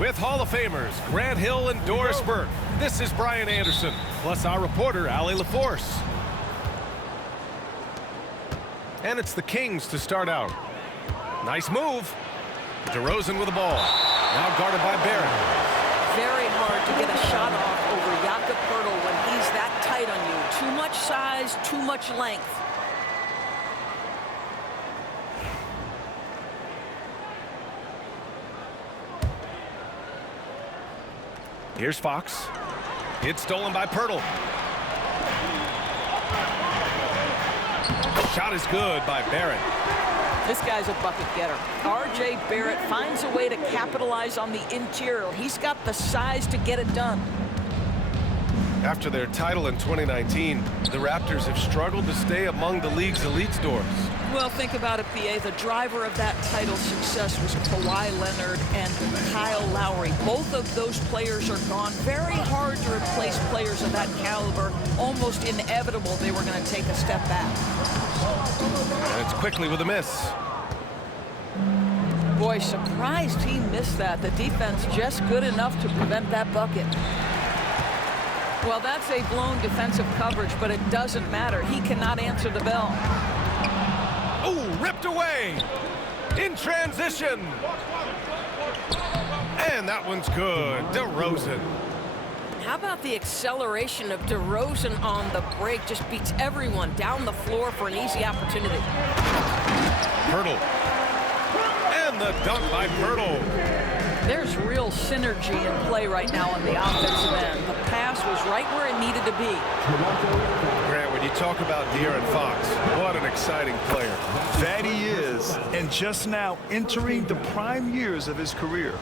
With Hall of Famers Grant Hill and Doris Burke, this is Brian Anderson, plus our reporter, Allie LaForce. And it's the Kings to start out. Nice move. Derozan with the ball. Now guarded by Barrett. Very hard to get a shot off over Jakob Poeltl when he's that tight on you. Too much size, too much length. Here's Fox. It's stolen by Poeltl. Shot is good by Barrett. This guy's a bucket getter. R.J. Barrett finds a way to capitalize on the interior. He's got the size to get it done. After their title in 2019, the Raptors have struggled to stay among the league's elite stores. Well, think about it, P.A. The driver of that title success was Kawhi Leonard and Kyle Lowry. Both of those players are gone. Very hard to replace players of that caliber. Almost inevitable they were going to take a step back. And it's quickly with a miss. Boy, surprised he missed that. The defense just good enough to prevent that bucket. Well, that's a blown defensive coverage, but it doesn't matter. He cannot answer the bell. Oh, ripped away in transition. And that one's good. Derozan. How about the acceleration of Derozan on the break? Just beats everyone down the floor for an easy opportunity. Poeltl. And the dunk by Poeltl. There's real synergy in play right now on the offensive end. The pass was right where it needed to be. Grant, when you talk about De'Aaron Fox, what an exciting player. That he is, and just now entering the prime years of his career.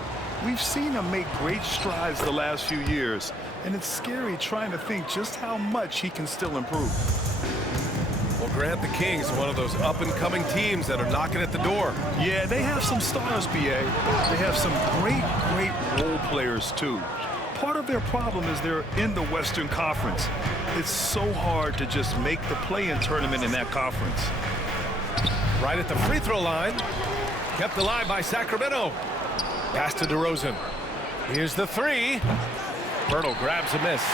We've seen him make great strides the last few years, and it's scary trying to think just how much he can still improve. Well, Grant, the Kings, one of those up-and-coming teams that are knocking at the door. Yeah, they have some stars, BA. They have some great role players, too. Part of their problem is they're in the Western Conference. It's so hard to just make the play-in tournament in that conference. Right at the free throw line. Kept alive by Sacramento. Pass to Derozan. Here's the three. Poeltl grabs a miss.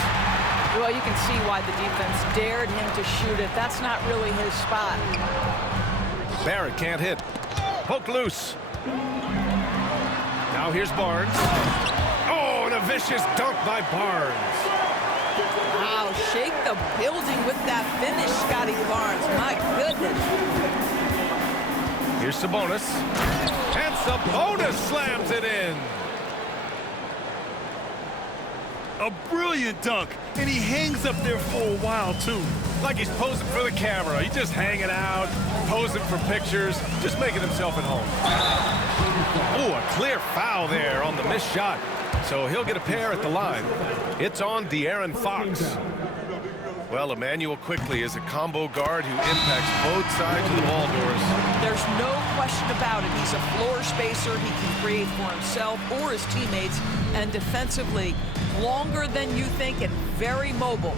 Well, you can see why the defense dared him to shoot it. That's not really his spot. Barrett can't hit. Poked loose. Now here's Barnes. Oh, and a vicious dunk by Barnes. Wow, shake the building with that finish, Scottie Barnes. My goodness. Here's Sabonis. And Sabonis slams it in. A brilliant dunk, and he hangs up there for a while, too. Like he's posing for the camera. He's just hanging out, posing for pictures, just making himself at home. Oh, a clear foul there on the missed shot. So he'll get a pair at the line. It's on De'Aaron Fox. Well, Emmanuel quickly is a combo guard who impacts both sides of the ball, Doris. There's no question about it. He's a floor spacer. He can create for himself or his teammates. And defensively, longer than you think and very mobile.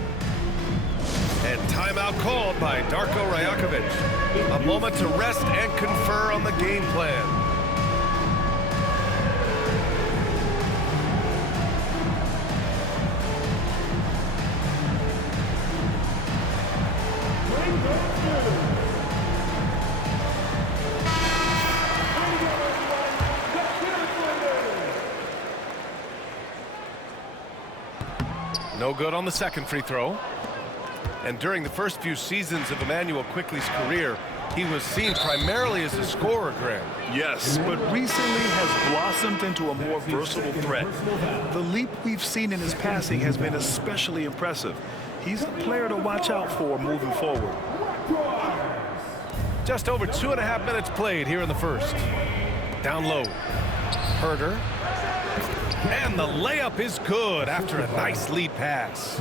And timeout called by Darko Rajakovic. A moment to rest and confer on the game plan. No good on the second free throw. And during the first few seasons of Emmanuel Quickley's career, he was seen primarily as a scorer, Grant. Yes, but recently has blossomed into a more versatile threat. The leap we've seen in his passing has been especially impressive. He's a player to watch out for moving forward. Just over 2.5 minutes played here in the first. Down low. Herder. And the layup is good after a nice lead pass.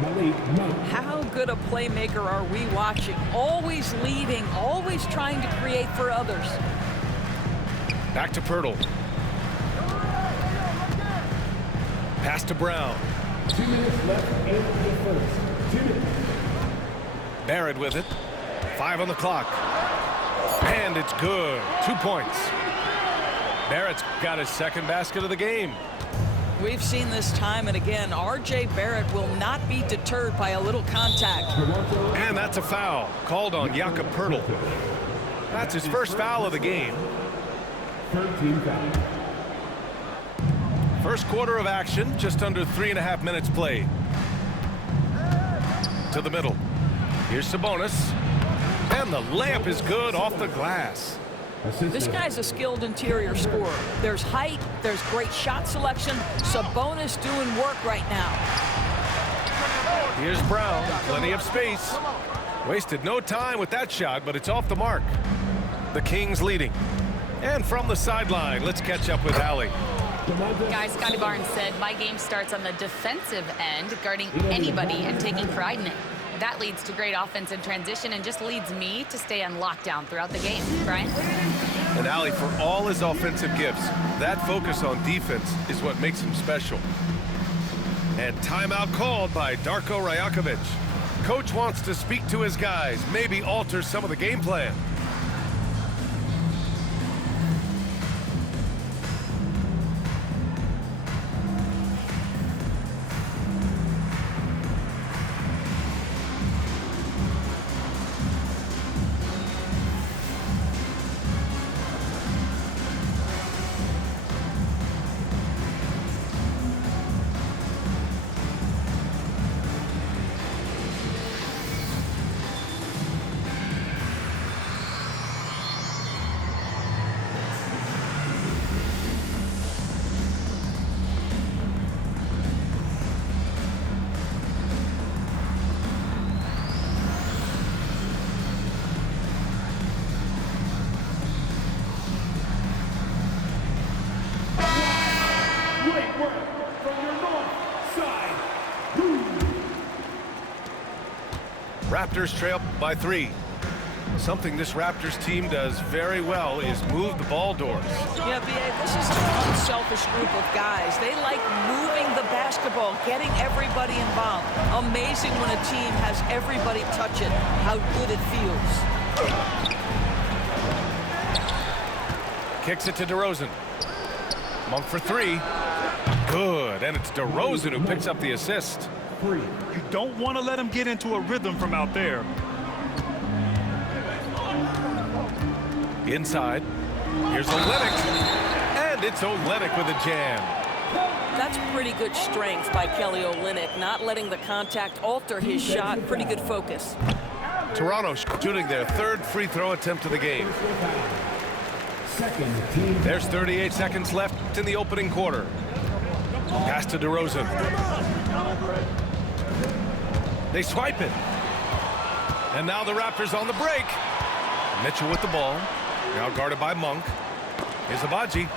How good a playmaker are we watching? Always leading, always trying to create for others. Back to Poeltl. Pass to Brown. 2 minutes left in the first. 2 minutes. Barrett with it. 5 on the clock. And it's good. 2 points. Barrett's got his second basket of the game. We've seen this time and again. R.J. Barrett will not be deterred by a little contact. And that's a foul called on Jakob Poeltl. That's his first foul of the game. 13 foul. First quarter of action, just under 3.5 minutes played. To the middle. Here's Sabonis. And the layup is good off the glass. This guy's a skilled interior scorer. There's height, there's great shot selection. Sabonis doing work right now. Here's Brown, plenty of space. Wasted no time with that shot, but it's off the mark. The Kings leading. And from the sideline, let's catch up with Allie. Guys, Scottie Barnes said, my game starts on the defensive end, guarding anybody and taking pride in it. That leads to great offense in transition and just leads me to stay on lockdown throughout the game. Brian? And Allie, for all his offensive gifts, that focus on defense is what makes him special. And timeout called by Darko Rajakovic. Coach wants to speak to his guys, maybe alter some of the game plan. Great work from your north side. Raptors trail by 3. Something this Raptors team does very well is move the ball doors. Yeah, B.A., this is an unselfish group of guys. They like moving the basketball, getting everybody involved. Amazing when a team has everybody touch it, how good it feels. Kicks it to Derozan. Monk for 3. Good, and it's Derozan who picks up the assist. You don't want to let him get into a rhythm from out there. Inside. Here's Olynyk. And it's Olynyk with a jam. That's pretty good strength by Kelly Olynyk, not letting the contact alter his shot. Pretty good focus. Toronto shooting their 3rd free throw attempt of the game. Second team. There's 38 seconds left in the opening quarter. Pass to Derozan. They swipe it. And now the Raptors on the break. Mitchell with the ball. Now guarded by Monk. Here's Abaji.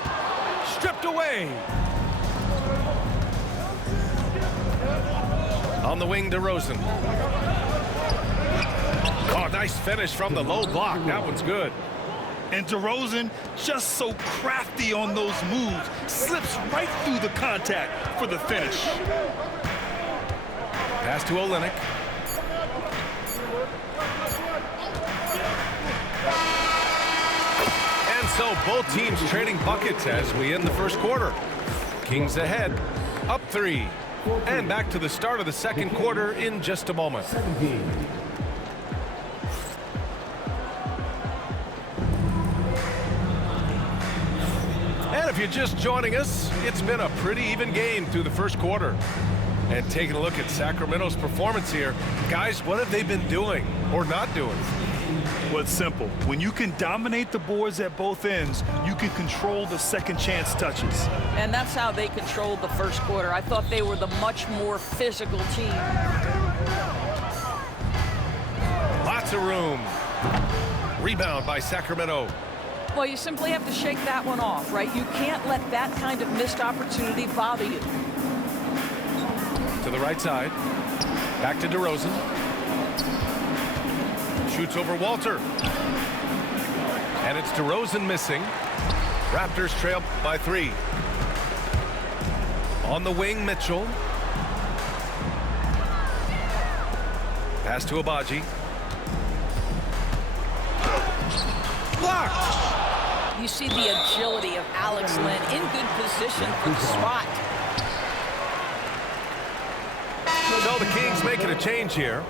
Stripped away. On the wing, Derozan. Oh, nice finish from the low block. That one's good. And Derozan, just so crafty on those moves, slips right through the contact for the finish. Pass to Olynyk. And so both teams trading buckets as we end the first quarter. Kings ahead, up 3. And back to the start of the second quarter in just a moment. 17. And if you're just joining us, it's been a pretty even game through the first quarter. And taking a look at Sacramento's performance here, guys, what have they been doing or not doing? Well, it's simple. When you can dominate the boards at both ends, you can control the second chance touches. And that's how they controlled the first quarter. I thought they were the much more physical team. Lots of room. Rebound by Sacramento. Well, you simply have to shake that one off, right? You can't let that kind of missed opportunity bother you. To the right side. Back to Derozan. Shoots over Walter. And it's Derozan missing. Raptors trail by 3. On the wing, Mitchell. Pass to Abaji. Blocked. You see the agility of Alex Len in good position for the spot. So the Kings making a change here.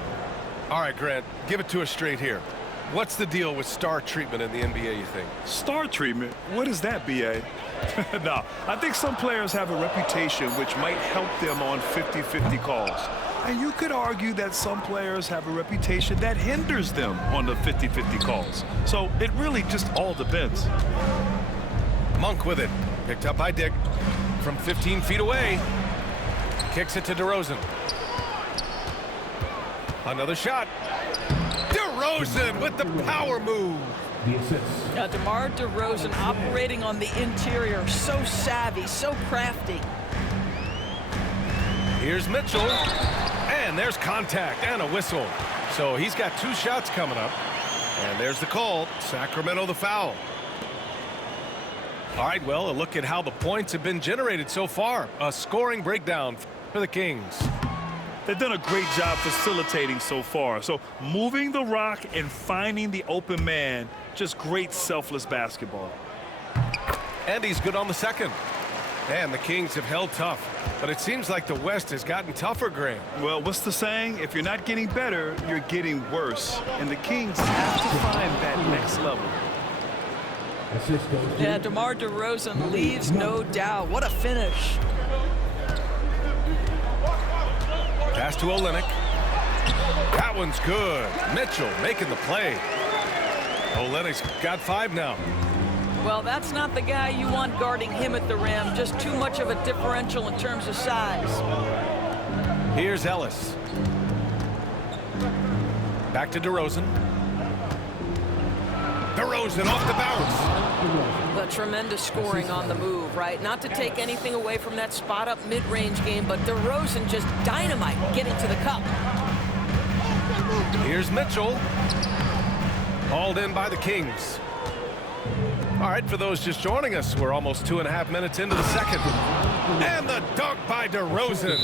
All right, Grant, give it to us straight here. What's the deal with star treatment in the NBA, you think? Star treatment? What is that, B.A.? No, I think some players have a reputation which might help them on 50-50 calls. And you could argue that some players have a reputation that hinders them on the 50-50 calls. So it really just all depends. Monk with it. Picked up by Dick from 15 feet away. Kicks it to Derozan. Another shot. Derozan with the power move. The assist. Demar Derozan operating on the interior. So savvy, so crafty. Here's Mitchell. And there's contact and a whistle. So he's got 2 shots coming up. And there's the call. Sacramento the foul. All right, well, a look at how the points have been generated so far. A scoring breakdown for the Kings. They've done a great job facilitating so far. So moving the rock and finding the open man, just great selfless basketball. And he's good on the second. And the Kings have held tough. But it seems like the West has gotten tougher, Grant. Well, what's the saying? If you're not getting better, you're getting worse. And the Kings have to find that next level. Assist goes to Yeah, DeMar DeRozan leaves no doubt. What a finish. Pass to Olynyk. That one's good. Mitchell making the play. Olynyk's got 5 now. Well, that's not the guy you want guarding him at the rim. Just too much of a differential in terms of size. Here's Ellis. Back to DeRozan. DeRozan off the bounce. The tremendous scoring on the move, right? Not to take anything away from that spot-up mid-range game, but DeRozan just dynamite getting to the cup. Here's Mitchell. Hauled in by the Kings. All right, for those just joining us, we're almost 2.5 minutes into the second. And the dunk by DeRozan.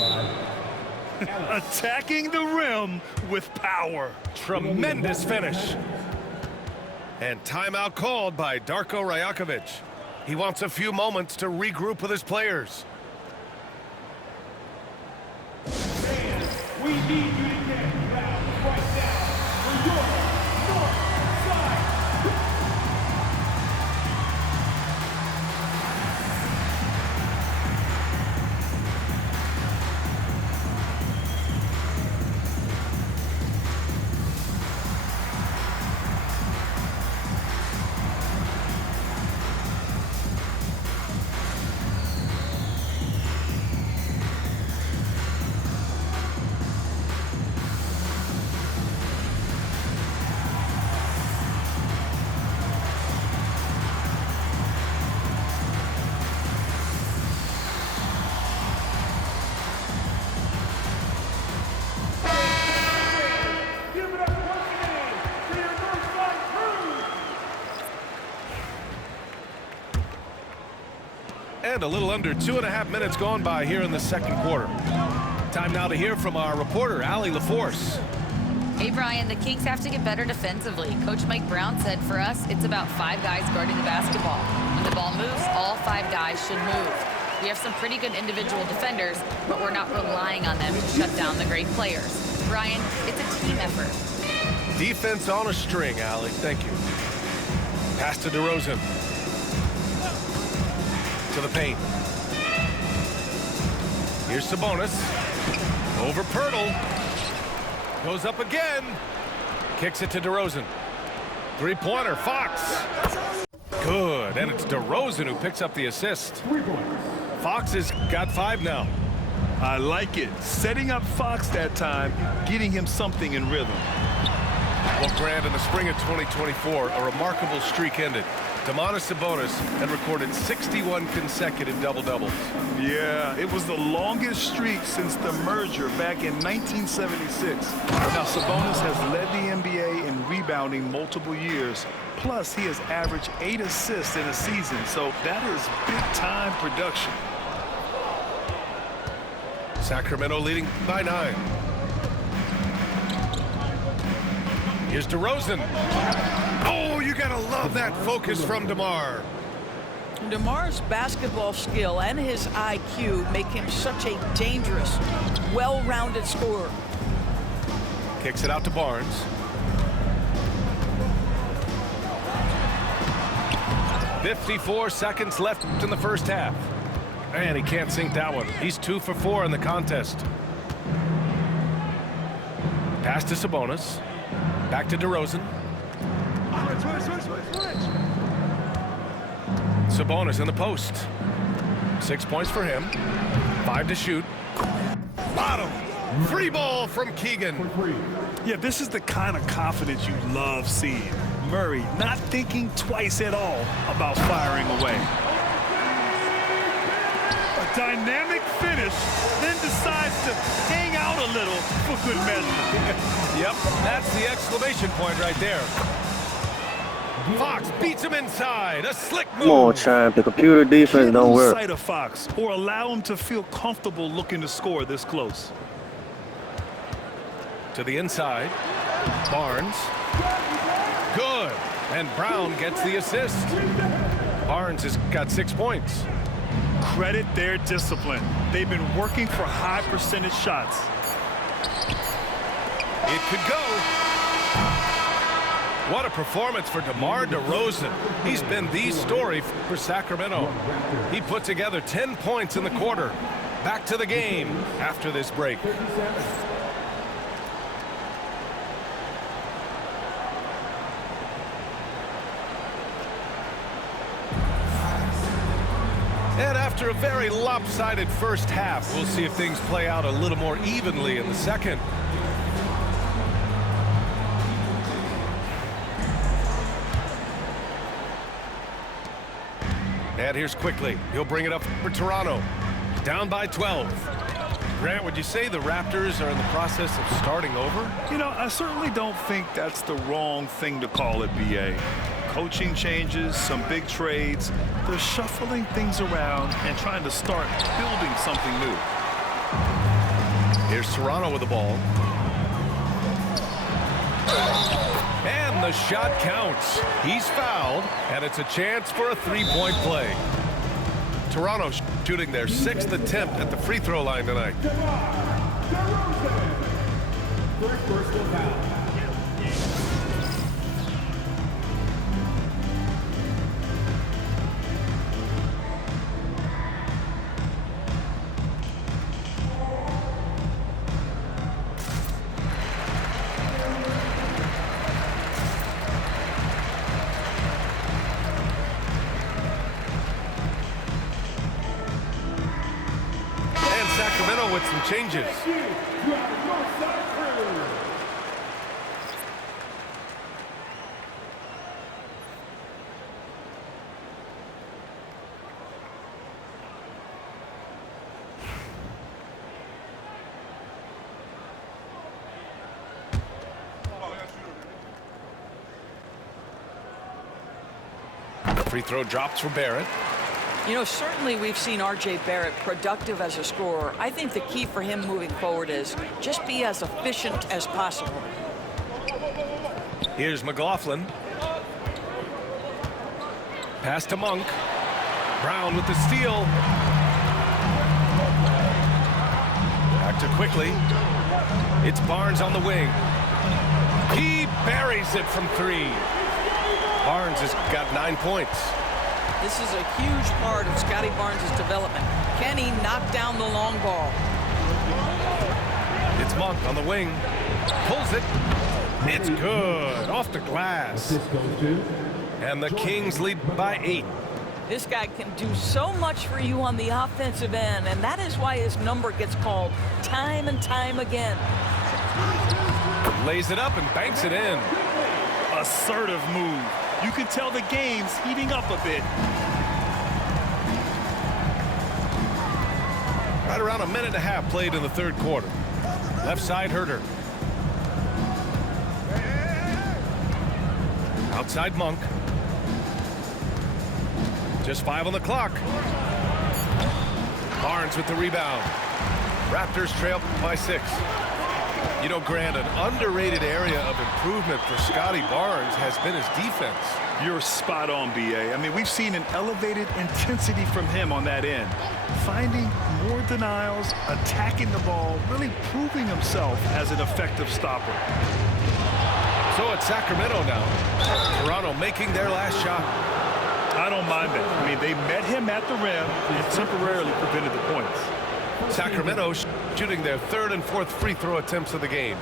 Attacking the rim with power. Tremendous finish. And timeout called by Darko Rajakovic. He wants a few moments to regroup with his players. We need you to get rounds right now for your north side. And a little under 2.5 minutes gone by here in the second quarter. Time now to hear from our reporter, Allie LaForce. Hey, Brian, the Kings have to get better defensively. Coach Mike Brown said, for us, it's about 5 guys guarding the basketball. When the ball moves, all 5 guys should move. We have some pretty good individual defenders, but we're not relying on them to shut down the great players. Brian, it's a team effort. Defense on a string, Allie. Thank you. Pass to DeRozan. To the paint. Here's Sabonis. Over Pirtle. Goes up again. Kicks it to DeRozan. 3-pointer, Fox. Good, and it's DeRozan who picks up the assist. 3 points. Fox has got 5 now. I like it. Setting up Fox that time, getting him something in rhythm. Well, Grant, in the spring of 2024, a remarkable streak ended. Domantas Sabonis had recorded 61 consecutive double-doubles. Yeah, it was the longest streak since the merger back in 1976. Now, Sabonis has led the NBA in rebounding multiple years. Plus, he has averaged 8 assists in a season, so that is big-time production. Sacramento leading by 9. Here's DeRozan. Oh, you gotta love that focus from DeMar. Demar's basketball skill and his IQ make him such a dangerous, well-rounded scorer. Kicks it out to Barnes. "54 seconds left in the first half. And he can't sink that one. He's 2 for 4 in the contest. Pass to Sabonis. Back to Derozan. Sabonis in the post. 6 points for him. 5 to shoot. Bottom. Free ball from Keegan. Yeah, this is the kind of confidence you love seeing. Murray not thinking twice at all about firing away. A dynamic finish, then decides to hang out a little for good measure. Yep, that's the exclamation point right there. Fox beats him inside. A slick move. Come on, Champ. The computer defense don't Lose work. sight of Fox or allow him to feel comfortable looking to score this close. To the inside. Barnes. Good. And Brown gets the assist. Barnes has got 6 points. Credit their discipline. They've been working for high percentage shots. It could go. What a performance for Demar Derozan. He's been the story for Sacramento. He put together 10 points in the quarter. Back to the game after this break. And after a very lopsided first half, we'll see if things play out a little more evenly in the second. And here's Quickly. He'll bring it up for Toronto. Down by 12. Grant, would you say the Raptors are in the process of starting over? You know, I certainly don't think that's the wrong thing to call it, BA. Coaching changes, some big trades. They're shuffling things around and trying to start building something new. Here's Toronto with the ball. And the shot counts. He's fouled, and it's a chance for a three-point play. Toronto shooting their 6th attempt at the free throw line tonight. Derozan. First personal foul. Sacramento with some changes. Free throw drops for Barrett. You know, certainly we've seen R.J. Barrett productive as a scorer. I think the key for him moving forward is just be as efficient as possible. Here's McLaughlin. Pass to Monk. Brown with the steal. Back to Quickly. It's Barnes on the wing. He buries it from 3. Barnes has got 9 points. This is a huge part of Scottie Barnes' development. Can he knock down the long ball? It's Monk on the wing. Pulls it. It's good. Off the glass. And the Kings lead by 8. This guy can do so much for you on the offensive end, and that is why his number gets called time and time again. Lays it up and banks it in. Assertive move. You can tell the game's heating up a bit. Right around a minute and a half played in the third quarter. Left side Herter. Outside Monk. Just 5 on the clock. Barnes with the rebound. Raptors trail by 6. You know, Grant, an underrated area of improvement for Scottie Barnes has been his defense. You're spot on, B.A. I mean, we've seen an elevated intensity from him on that end. Finding more denials, attacking the ball, really proving himself as an effective stopper. So it's Sacramento now. Toronto making their last shot. I don't mind that. I mean, they met him at the rim and temporarily prevented the points. Sacramento shooting their third and fourth free throw attempts of the game.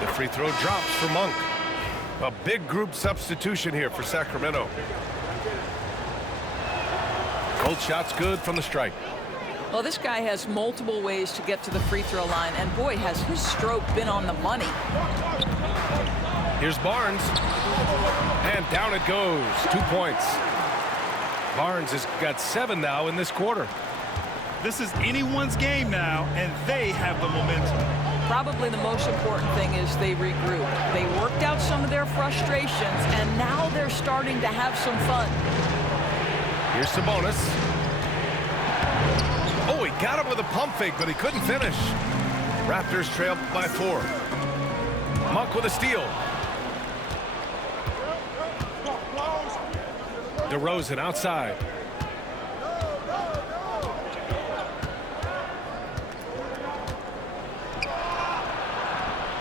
The free throw drops for Monk. A big group substitution here for Sacramento. Both shots good from the strike. Well, this guy has multiple ways to get to the free throw line, and boy, has his stroke been on the money. Here's Barnes, and down it goes. 2 points. Barnes has got 7 now in this quarter. This is anyone's game now, and they have the momentum. Probably the most important thing is they regroup. They worked out some of their frustrations, and now they're starting to have some fun. Here's Sabonis. Oh, he got him with a pump fake, but he couldn't finish. Raptors trail by 4. Monk with a steal. Derozan outside.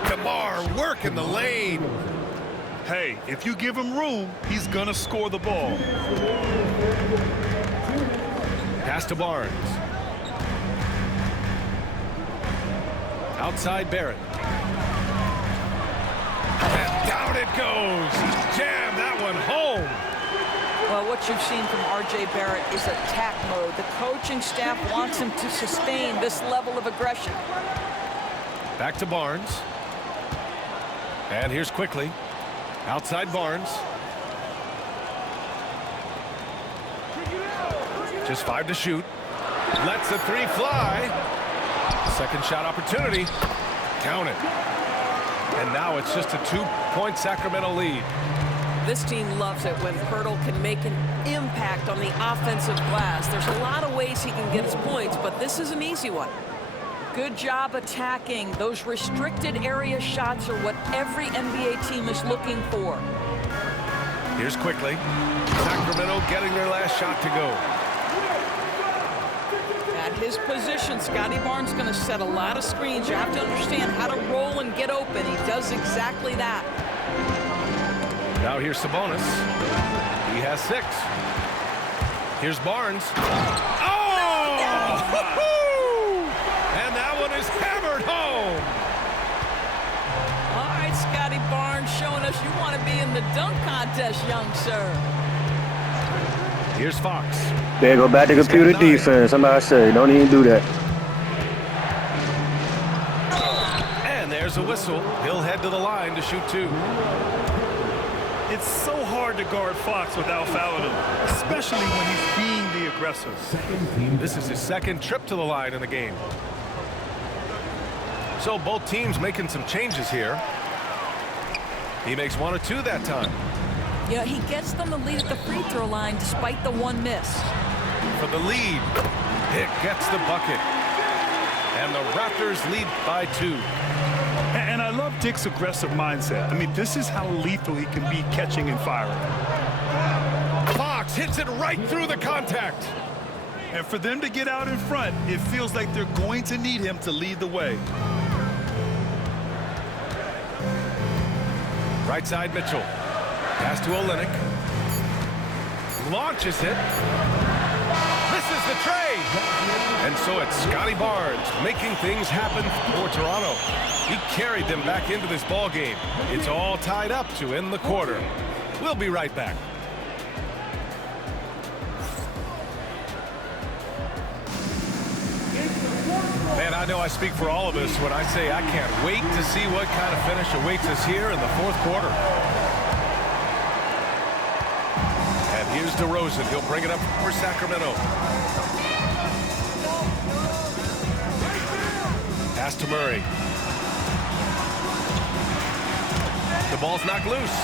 Demar working the lane. Hey, if you give him room, he's going to score the ball. Pass to Barnes. Outside Barrett. And down it goes. He jammed that one home. Well, what you've seen from R.J. Barrett is attack mode. The coaching staff wants him to sustain this level of aggression. Back to Barnes. And here's quickly. Outside Barnes. Just 5 to shoot. Lets the 3 fly. Second shot opportunity. Count it. And now it's just a 2-point Sacramento lead. This team loves it when Pirtle can make an impact on the offensive glass. There's a lot of ways he can get his points, but this is an easy one. Good job attacking. Those restricted area shots are what every NBA team is looking for. Here's quickly. Sacramento getting their last shot to go. At his position, Scottie Barnes is going to set a lot of screens. You have to understand how to roll and get open. He does exactly that. Now here's Sabonis. He has 6. Here's Barnes. Oh! And that one is hammered home. All right, Scottie Barnes showing us you want to be in the dunk contest, young sir. Here's Fox. There go back to computer defense. Somebody say, don't even do that. And there's a whistle. He'll head to the line to shoot 2. It's so hard to guard Fox without fouling him, especially when he's being the aggressor. This is his second trip to the line in the game. So both teams making some changes here. He makes 1 or 2 that time. Yeah, he gets them the lead at the free throw line despite the 1 miss. For the lead, Pick gets the bucket. And the Raptors lead by 2. And I love Dick's aggressive mindset. I mean, this is how lethal he can be catching and firing. Fox hits it right through the contact. And for them to get out in front, it feels like they're going to need him to lead the way. Right side Mitchell. Pass to Olynyk. Launches it. Misses the trade. And so it's Scottie Barnes making things happen for Toronto. He carried them back into this ball game. It's all tied up to end the quarter. We'll be right back. Man, I know I speak for all of us when I say I can't wait to see what kind of finish awaits us here in the 4th quarter. And here's Derozan. He'll bring it up for Sacramento. Pass to Murray. The ball's knocked loose.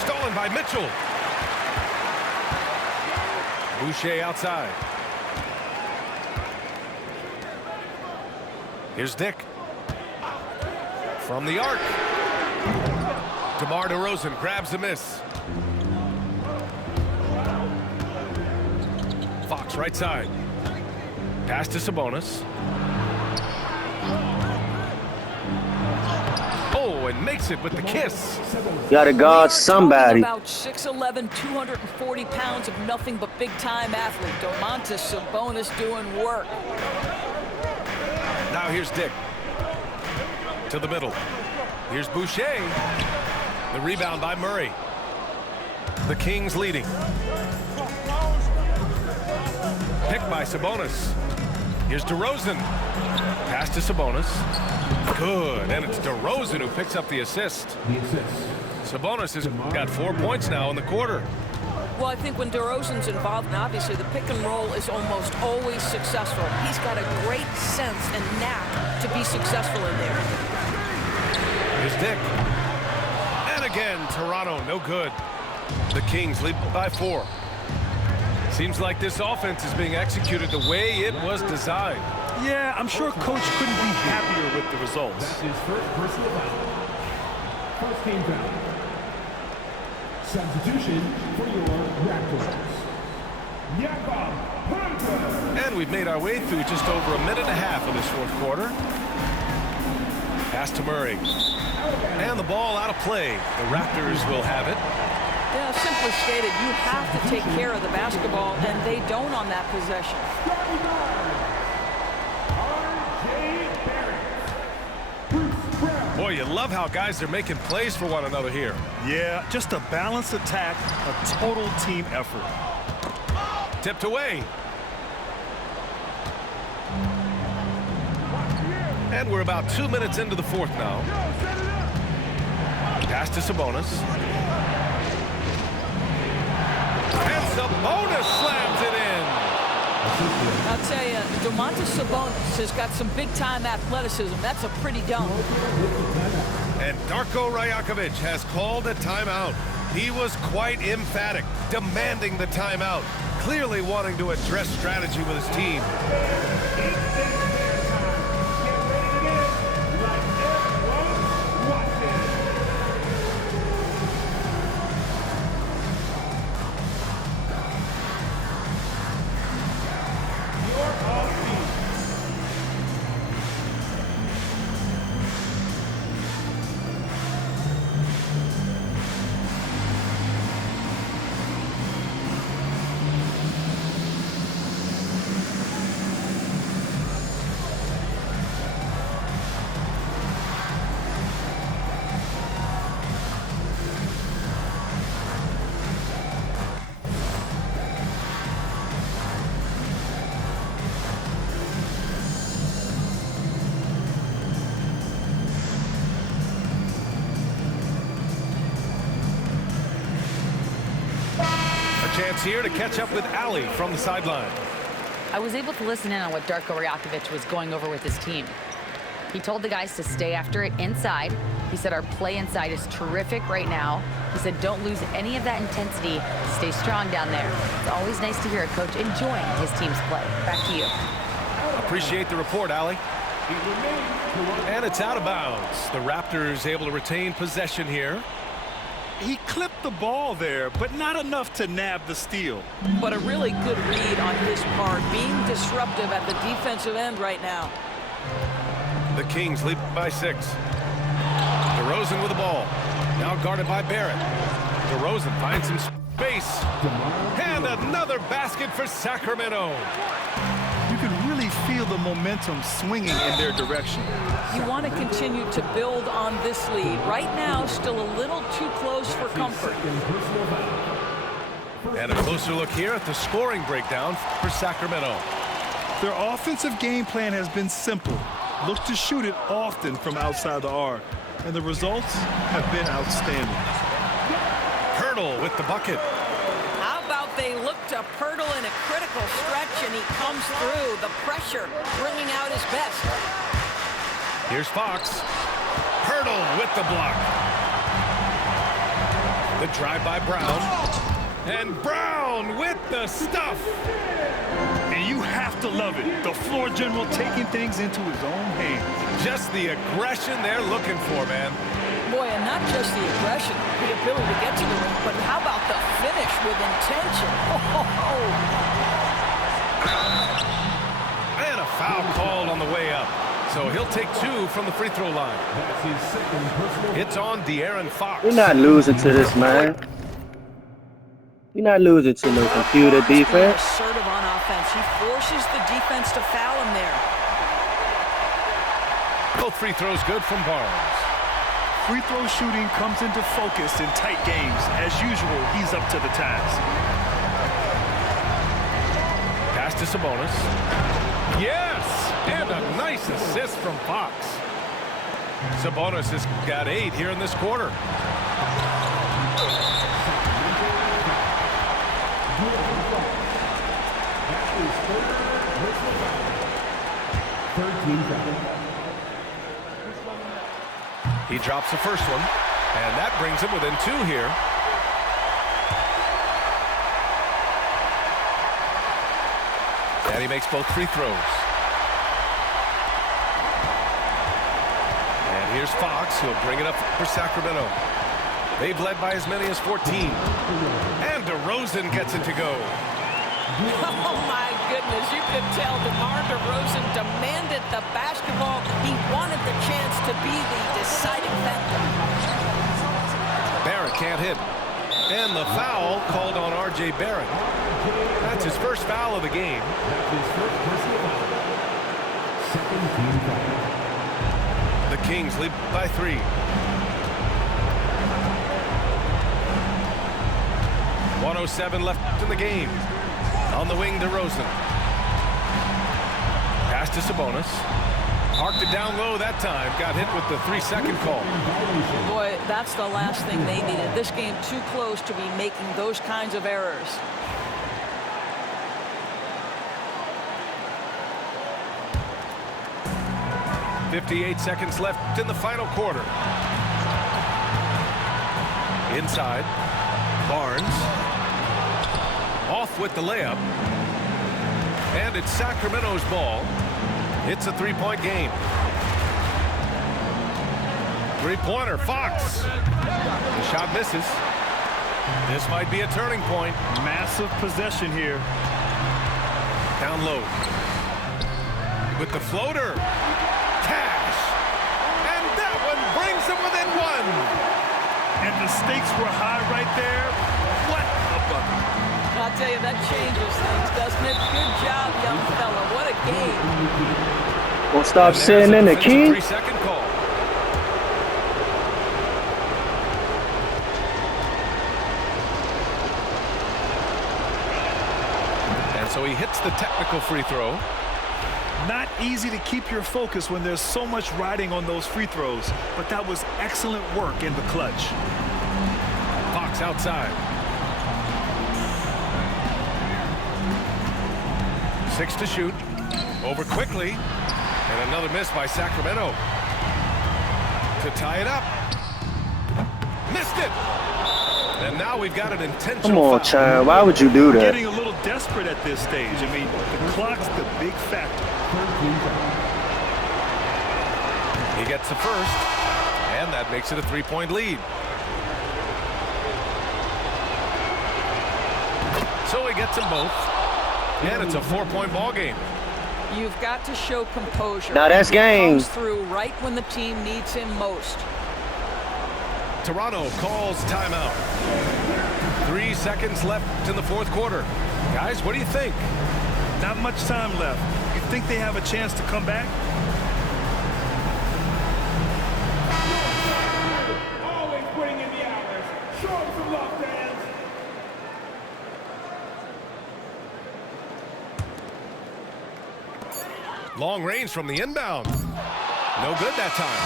Stolen by Mitchell. Boucher outside. Here's Dick. From the arc. Demar Derozan grabs a miss. Fox right side. Pass to Sabonis. Oh, and makes it with the kiss. Gotta guard somebody. About 6'11", 240 pounds of nothing but big-time athlete. Domantas Sabonis doing work. Now here's Dick. To the middle. Here's Boucher. The rebound by Murray. The Kings leading. Picked by Sabonis. Here's Derozan. Pass to Sabonis. Good, and it's Derozan who picks up the assist. Sabonis has got 4 points now in the quarter. Well, I think when Derozan's involved, and obviously the pick and roll is almost always successful. He's got a great sense and knack to be successful in there. Here's Dick. And again, Toronto, no good. The Kings lead by 4. Seems like this offense is being executed the way it was designed. Yeah, I'm sure Coach couldn't be happier with the results. That's his first personal foul. First team foul. Substitution for your Raptors. And we've made our way through just over a minute and a half of this fourth quarter. Pass to Murray. And the ball out of play. The Raptors will have it. Yeah, simply stated, you have to take care of the basketball, and they don't on that possession. Boy, you love how guys are making plays for one another here. Yeah, just a balanced attack, a total team effort. Tipped away. And we're about 2 minutes into the fourth now. Pass to Sabonis. And Sabonis slams it in. I'll tell you, Domantas Sabonis has got some big-time athleticism. That's a pretty dunk. And Darko Rajakovic has called a timeout. He was quite emphatic, demanding the timeout, clearly wanting to address strategy with his team. Chance here to catch up with Allie from the sideline. I was able to listen in on what Darko Rajakovic was going over with his team. He told the guys to stay after it inside. He said our play inside is terrific right now. He said don't lose any of that intensity. Stay strong down there. It's always nice to hear a coach enjoying his team's play. Back to you. Appreciate the report, Allie. And it's out of bounds. The Raptors able to retain possession here. He clipped the ball there, but not enough to nab the steal. But a really good read on his part, being disruptive at the defensive end right now. The Kings lead by 6. Derozan with the ball. Now guarded by Barrett. Derozan finds some space. And another basket for Sacramento. You can really feel the momentum swinging in their direction. You want to continue to build on this lead. Right now, still a little too close for comfort. And a closer look here at the scoring breakdown for Sacramento. Their offensive game plan has been simple. Look to shoot it often from outside the arc. And the results have been outstanding. Hurdle with the bucket. How about they look to Pirtle in a critical stretch, and he comes through. The pressure bringing out his best. Here's Fox. Hurdle with the block. The drive by Brown. And Brown with the stuff. And you have to love it. The floor general taking things into his own hands. Just the aggression they're looking for, man. Boy, and not just the aggression, the ability to get to the ring, but how about the finish with intention? And a foul called on the way up. So he'll take 2 from the free throw line. It's on De'Aaron Fox. You're not losing to this, man. You're not losing to no computer defense. Assertive on offense. He forces the defense to foul him there. Both free throws good from Barnes. Free throw shooting comes into focus in tight games. As usual, he's up to the task. Pass to Sabonis. Yes! And a nice assist from Fox. Sabonis has got 8 here in this quarter. He drops the first one, and that brings him within 2 here. And he makes both free throws. And here's Fox, who'll bring it up for Sacramento. They've led by as many as 14. And Derozan gets it to go. Oh, my goodness. You could tell Demar Derozan demanded the basketball. He wanted the chance to be the deciding factor. Barrett can't hit. And the foul called on R.J. Barrett. That's his first foul of the game. The Kings lead by 3. .107 left in the game. On the wing, Derozan. Pass to Sabonis. Parked it down low that time. Got hit with the 3-second call. Boy, that's the last thing they needed. This game too close to be making those kinds of errors. .58 seconds left in the final quarter. Inside. Barnes. Off with the layup. And it's Sacramento's ball. It's a 3-point game. 3-pointer, Fox. The shot misses. This might be a turning point. Massive possession here. Down low. With the floater. Cash. And that one brings him within 1. And the stakes were high right there. What a bucket. I'll tell you, that changes things, doesn't it? Good job, young fella. What a game. Won't stop sitting in the key. 3-second call. And so he hits the technical free throw. Not easy to keep your focus when there's so much riding on those free throws, but that was excellent work in the clutch. Fox outside. 6 to shoot. Over quickly. And another miss by Sacramento. To tie it up. Missed it. And now we've got an intentional Come on, foul. Chad. Why would you do that? Getting a little desperate at this stage. I mean, the clock's the big factor. He gets the first. And that makes it a 3-point lead. So he gets them both. And it's a 4-point ball game. You've got to show composure. Now that's game. Comes through right when the team needs him most. Toronto calls timeout. 3 seconds left in the 4th quarter. Guys, what do you think? Not much time left. You think they have a chance to come back? Always putting in the hours. Show them some love, fans. Long range from the inbound. No good that time.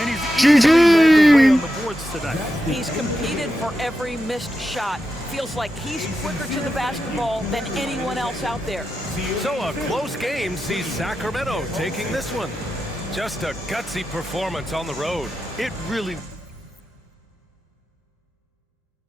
And he's easily led the way on the boards tonight. He's competed for every missed shot. Feels like he's quicker to the basketball than anyone else out there. So a close game sees Sacramento taking this one. Just a gutsy performance on the road. It really